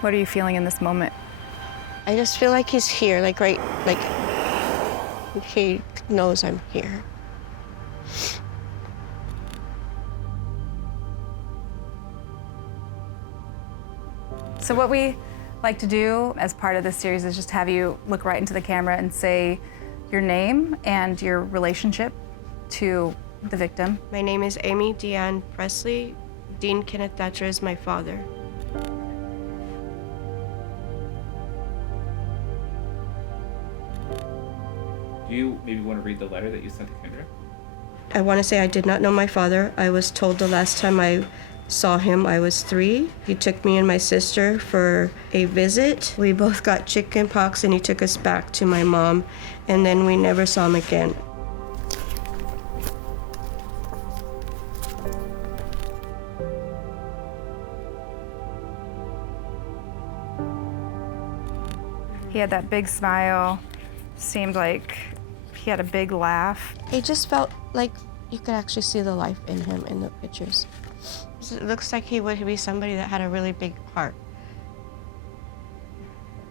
What are you feeling in this moment? I just feel like he's here, like he knows I'm here. So what we like to do as part of this series is just have you look right into the camera and say your name and your relationship to the victim. My name is Amy Presley. Dean Kenneth Thatcher is my father. Do you maybe want to read the letter that you sent to Kendra? I want to say I did not know my father. I was told the last time I saw him, I was 3. He took me and my sister for a visit. We both got chicken pox and he took us back to my mom, and then we never saw him again. He had that big smile, seemed like he had a big laugh. It just felt like you could actually see the life in him in the pictures. It looks like he would be somebody that had a really big heart.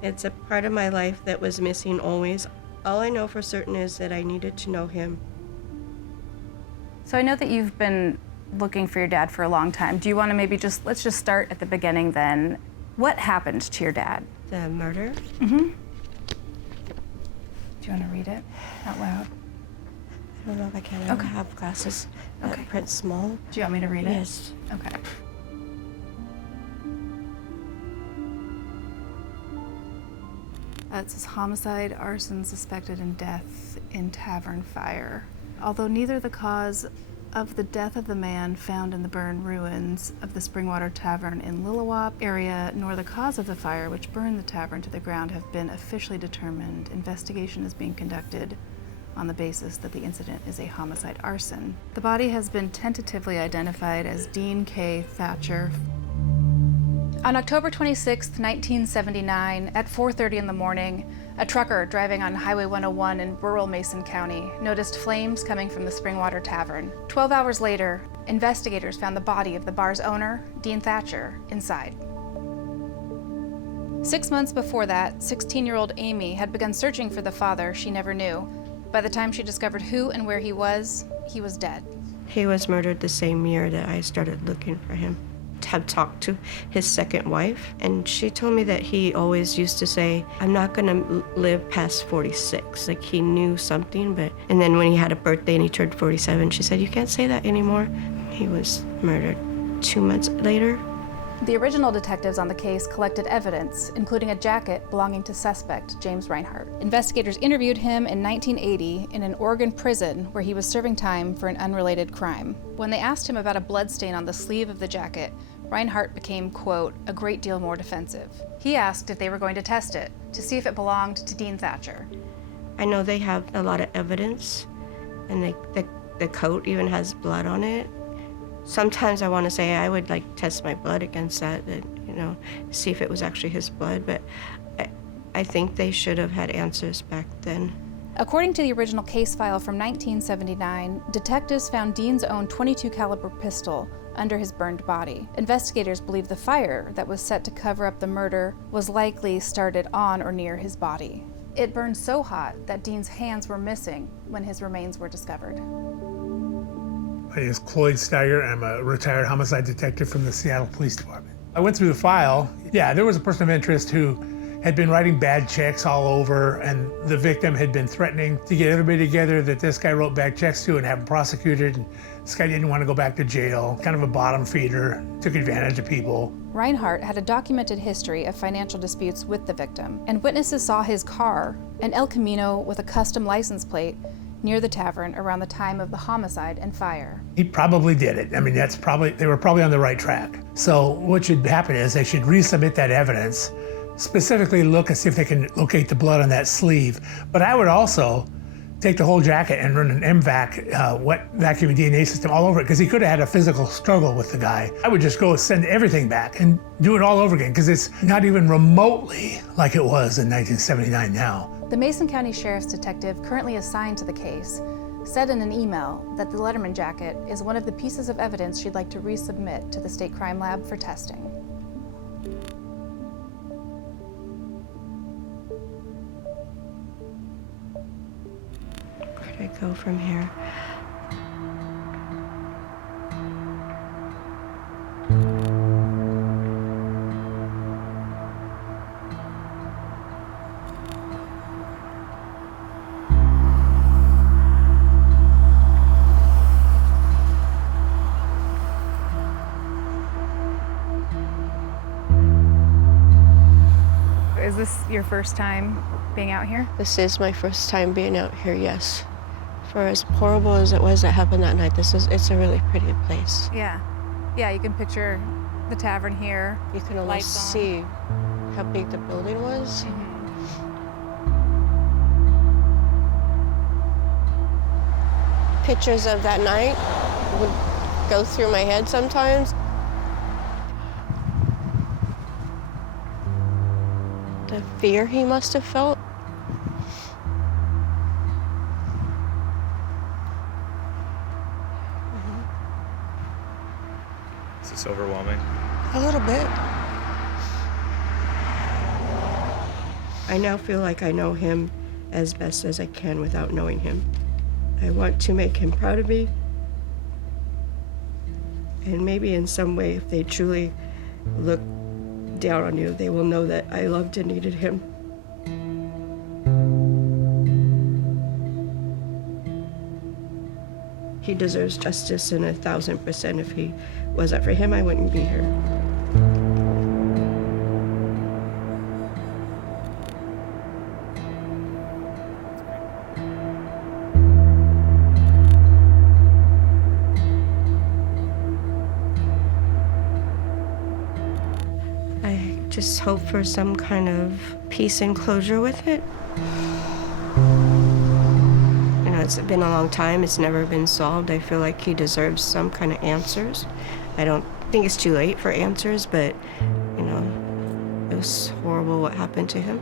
It's a part of my life that was missing always. All I know for certain is that I needed to know him. So I know that you've been looking for your dad for a long time. Do you want to maybe let's just start at the beginning then. What happened to your dad? The murder? Mm-hmm. Do you want to read it out loud? I don't know if I can. I don't have glasses. Okay. Print small. Do you want me to read it? Yes. Okay. It says homicide, arson suspected in death in tavern fire. Although neither the cause of the death of the man found in the burned ruins of the Springwater Tavern in Lilliwaup area, nor the cause of the fire which burned the tavern to the ground have been officially determined, investigation is being conducted on the basis that the incident is a homicide arson. The body has been tentatively identified as Dean K. Thatcher. On October 26, 1979, at 4:30 in the morning, a trucker driving on Highway 101 in rural Mason County noticed flames coming from the Springwater Tavern. 12 hours later, investigators found the body of the bar's owner, Dean Thatcher, inside. 6 months before that, 16-year-old Amy had begun searching for the father she never knew. By the time she discovered who and where he was dead. He was murdered the same year that I started looking for him. Had talked to his second wife, and she told me that he always used to say, I'm not gonna live past 46. Like he knew something, and then when he had a birthday and he turned 47, she said, you can't say that anymore. He was murdered 2 months later. The original detectives on the case collected evidence, including a jacket belonging to suspect James Reinhardt. Investigators interviewed him in 1980 in an Oregon prison where he was serving time for an unrelated crime. When they asked him about a bloodstain on the sleeve of the jacket, Reinhardt became, quote, a great deal more defensive. He asked if they were going to test it to see if it belonged to Dean Thatcher. I know they have a lot of evidence, and the coat even has blood on it. Sometimes I want to say I would test my blood against that, see if it was actually his blood, but I think they should have had answers back then. According to the original case file from 1979, detectives found Dean's own .22 caliber pistol under his burned body. Investigators believe the fire that was set to cover up the murder was likely started on or near his body. It burned so hot that Dean's hands were missing when his remains were discovered. My name is Cloyd Steiger. I'm a retired homicide detective from the Seattle Police Department. I went through the file. Yeah, there was a person of interest who had been writing bad checks all over, and the victim had been threatening to get everybody together that this guy wrote bad checks to and have him prosecuted. And this guy didn't want to go back to jail, kind of a bottom feeder, took advantage of people. Reinhardt had a documented history of financial disputes with the victim, and witnesses saw his car, an El Camino with a custom license plate, near the tavern around the time of the homicide and fire. He probably did it. I mean, they were probably on the right track. So what should happen is they should resubmit that evidence, specifically look and see if they can locate the blood on that sleeve. But I would also take the whole jacket and run an MVAC, wet vacuum DNA system all over it, because he could have had a physical struggle with the guy. I would just go send everything back and do it all over again, because it's not even remotely like it was in 1979 now. The Mason County Sheriff's detective currently assigned to the case said in an email that the Letterman jacket is one of the pieces of evidence she'd like to resubmit to the state crime lab for testing. Where do I go from here? Is this your first time being out here? This is my first time being out here, yes. For as horrible as it was that happened that night, it's a really pretty place. Yeah. Yeah, you can picture the tavern here. You can almost Lights on. see how big the building was. Pictures of that night would go through my head sometimes. The fear he must have felt. Is this overwhelming? A little bit. I now feel like I know him as best as I can without knowing him. I want to make him proud of me. And maybe in some way, if they truly look down on you, they will know that I loved and needed him. He deserves justice, and 1,000%. If he wasn't for him, I wouldn't be here. I just hope for some kind of peace and closure with it. You know, it's been a long time. It's never been solved. I feel like he deserves some kind of answers. I don't think it's too late for answers, but, you know, it was horrible what happened to him.